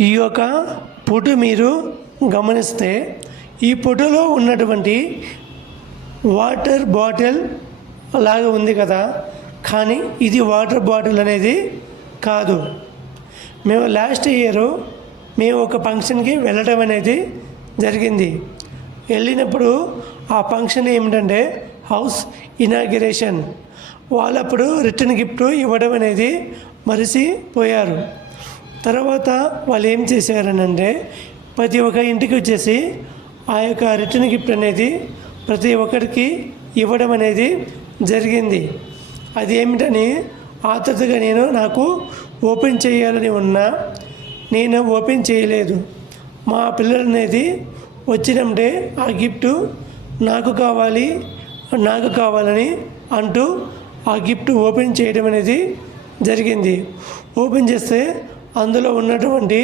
ఈ యొక్క ఫోటో మీరు గమనిస్తే ఈ ఫోటోలో ఉన్నటువంటి వాటర్ బాటిల్ అలాగే ఉంది కదా, కానీ ఇది వాటర్ బాటిల్ అనేది కాదు. మేము లాస్ట్ ఇయర్ మేము ఒక ఫంక్షన్కి వెళ్ళడం అనేది జరిగింది. వెళ్ళినప్పుడు ఆ ఫంక్షన్ ఏమిటంటే హౌస్ ఇనాగ్రేషన్. వాళ్ళప్పుడు రిటర్న్ గిఫ్ట్ ఇవ్వడం అనేది మరిచిపోయారు. తర్వాత వాళ్ళు ఏం చేశారనంటే ప్రతి ఒక్క ఇంటికి వచ్చేసి ఆ యొక్క రిటర్న్ గిఫ్ట్ అనేది ప్రతి ఒక్కరికి ఇవ్వడం అనేది జరిగింది. అది ఏమిటని ఆతృతగా నాకు ఓపెన్ చేయాలని ఉన్నా నేను ఓపెన్ చేయలేదు. మా పిల్లలు అనేది వచ్చినప్పుడే ఆ గిఫ్ట్ నాకు కావాలని అంటూ ఆ గిఫ్ట్ ఓపెన్ చేయడం అనేది జరిగింది. ఓపెన్ చేస్తే అందులో ఉన్నటువంటి